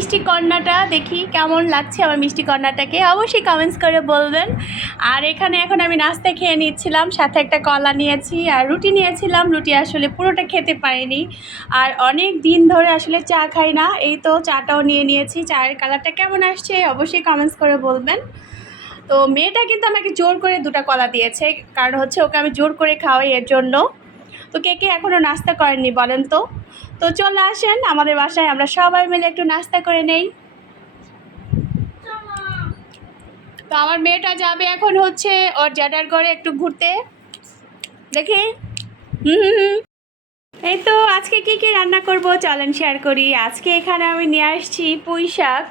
মিষ্টি কন্যাটা দেখি কেমন লাগছে আমার মিষ্টি কন্যাটাকে অবশ্যই কমেন্টস করে বলবেন। আর এখানে এখন আমি নাস্তা খেয়ে নিচ্ছিলাম, সাথে একটা কলা নিয়েছি আর রুটি নিয়েছিলাম। রুটি আসলে পুরোটা খেতে পারিনি, আর অনেক দিন ধরে আসলে চা খাই না, এই তো চাটাও নিয়েছি। চায়ের কালারটা কেমন আসছে অবশ্যই কমেন্টস করে বলবেন। তো মেয়েটা কিন্তু আমাকে জোর করে 2টা কলা দিয়েছে, কারণ হচ্ছে ওকে আমি জোর করে খাওয়াই এর জন্য। তো কে কে এখনও নাস্তা করেননি বলেন তো? তো চলে আসেন আমাদের বাসায়, আমরা সবাই মিলে একটু নাস্তা করে নেই। তো আমার মেয়েটা যাবে এখন হচ্ছে ওর জ্যাঠার ঘরে একটু ঘুরতে, দেখি। এই তো আজকে কি রান্না করব চলেন শেয়ার করি। আজকে এখানে আমি নিয়ে আসছি পুঁই শাক।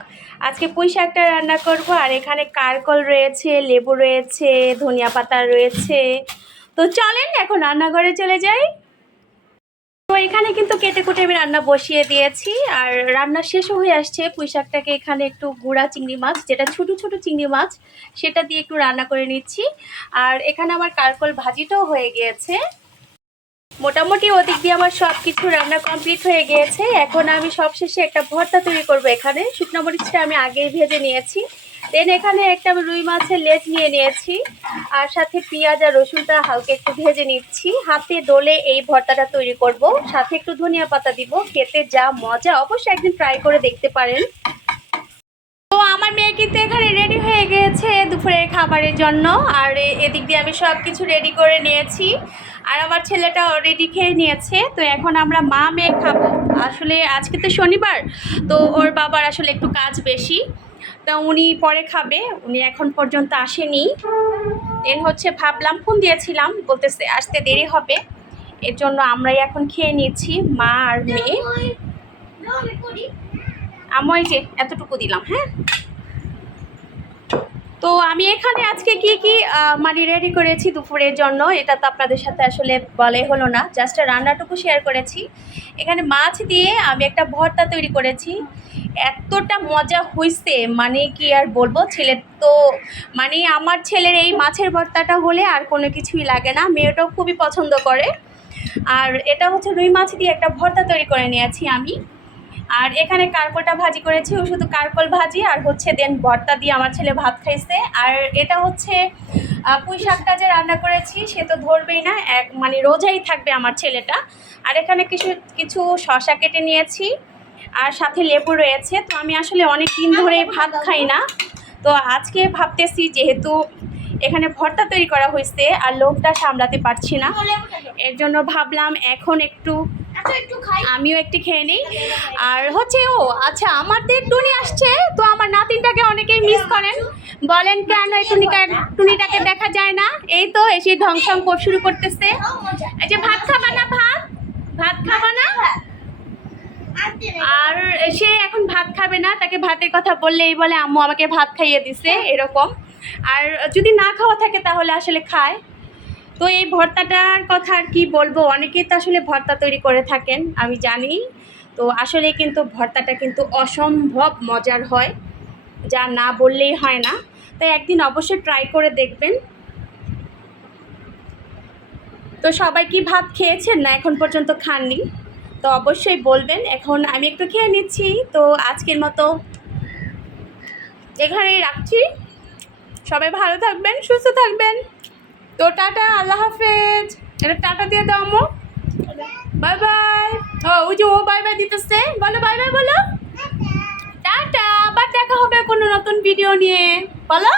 আজকে পুঁই শাকটা রান্না করব। আর এখানে কারকল রয়েছে, লেবু রয়েছে, ধনিয়া পাতা রয়েছে। তো চলেন এখন রান্নাঘরে চলে যাই। তো এখানে কিন্তু কেটে কুটে আমি রান্না বসিয়ে দিয়েছি, আর রান্না শেষও হয়ে আসছে। পুঁই শাকটাকে এখানে একটু গুঁড়া চিংড়ি মাছ, যেটা ছোট ছোট চিংড়ি মাছ, সেটা দিয়ে একটু রান্না করে নিচ্ছি। আর এখানে আমার কারকল ভাজিটাও হয়ে গিয়েছে। মোটামুটি ওদিক দিয়ে আমার সব কিছু রান্না কমপ্লিট হয়ে গিয়েছে। এখন আমি সবশেষে একটা ভর্তা তৈরি করব। এখানে শুকনো মরিচটা আমি আগেই ভেজে নিয়েছি। দেন এখানে একটা রুই মাছের লেজ নিয়ে নিয়েছি, আর সাথে পেঁয়াজ আর রসুনটা হালকা একটু ভেজে নিচ্ছি। হাতে ডলে এই ভর্তাটা তৈরি করব, সাথে একটু ধনিয়া পাতা দিব। খেতে যা মজা, অবশ্যই একদিন ট্রাই করে দেখতে পারেন। তো আমার মেয়ে কিন্তু এখানে রেডি হয়ে গিয়েছে দুপুরের খাবারের জন্য। আর এদিক দিয়ে আমি সব কিছু রেডি করে নিয়েছি, আর আমার ছেলেটা অলরেডি খেয়ে নিয়েছে। তো এখন আমরা মা মেয়ে খাবো। আসলে আজকে তো শনিবার, তো ওর বাবার আসলে একটু কাজ বেশি, তো উনি পরে খাবে, উনি এখন পর্যন্ত আসেনি। দেন হচ্ছে ভাবলাম, ফোন দিয়েছিলাম, বলতেছে আসতে দেরি হবে, এর জন্য আমরাই এখন খেয়ে নিচ্ছি মা আর মেয়ে। আমি এই যে এতটুকু দিলাম। হ্যাঁ, তো আমি এখানে আজকে কি মানে রেডি করেছি দুপুরের জন্য, এটা তো আপনাদের সাথে আসলে বলে হলো না, জাস্ট রান্নাটুকু শেয়ার করেছি। এখানে মাছ দিয়ে আমি একটা ভর্তা তৈরি করেছি, এতটা মজা হয়েছে মানে কি আর বলবো। ছেলের তো মানে আমার ছেলের এই মাছের ভর্তাটা হলে আর কোনো কিছুই লাগে না, মেয়েটাও খুবই পছন্দ করে। আর এটা হচ্ছে রুই মাছ দিয়ে একটা ভর্তা তৈরি করে নিয়েছি আমি। আর এখানে কারকলটা ভাজি করেছি, ও শুধু কারকল ভাজি আর হচ্ছে দেন ভর্তা দিয়ে আমার ছেলে ভাত খাইছে। আর এটা হচ্ছে পুঁই শাকটা যে রান্না করেছি সে তো ধরবেই না, মানে রোজাই থাকবে আমার ছেলেটা। আর এখানে কিছু শসা কেটে নিয়েছি, আর সাথে লেবু রয়েছে। তো আমি আসলে অনেক দিন ধরে ভাত খাই না, তো আজকে ভাবতেছি যেহেতু এখানে ভর্তা তৈরি করা হয়েছে আর লোকটা সামলাতে পারছি না, এর জন্য ভাবলাম এখন একটু আমিও একটু খেয়ে নিই। আর হচ্ছে আচ্ছা, আমাদের টুনি আসছে, তো আমার নাতিনটাকে অনেকেই মিস করেন, বলেন কেন এই টুনিটাকে দেখা যায় না? এই তো এসে ধ্বংসং শুরু করতেছে। এই যে ভাত খাবা না, ভাত খাবা না, আর সে এখন ভাত খাবে না, তাকে ভাতের কথা বললেই বলে আম্মু আমাকে ভাত খাইয়ে দিছে, এরকম। আর যদি না খাওয়া থাকে তাহলে আসলে খায়। তো এই ভর্তাটার কথা আর কি বলবো, অনেকেই তো আসলে ভর্তা তৈরি করে থাকেন আমি জানি। তো আসলে কিন্তু ভর্তাটা কিন্তু অসম্ভব মজার হয়, যা না বললেই হয় না। তাই একদিন অবশ্যই ট্রাই করে দেখবেন। তো সবাই কি ভাত খেয়েছেন না এখন পর্যন্ত খাননি? তো অবশ্যই বলবেন। এখন আমি একটু খেয়ে নিচ্ছি। তো আজকের মতো এখানেই রাখছি, সবাই ভালো থাকবেন, সুস্থ থাকবেন। তো টাটা, আল্লাহ হাফেজ। এটা টাটা দিয়ে দাও আম্মু, বাই বাই। ওই যে ও বাই বাই দিতেছে, বলো বাই বাই, বলো টাটা। আবার দেখা হবে কোনো নতুন ভিডিও নিয়ে, বলো।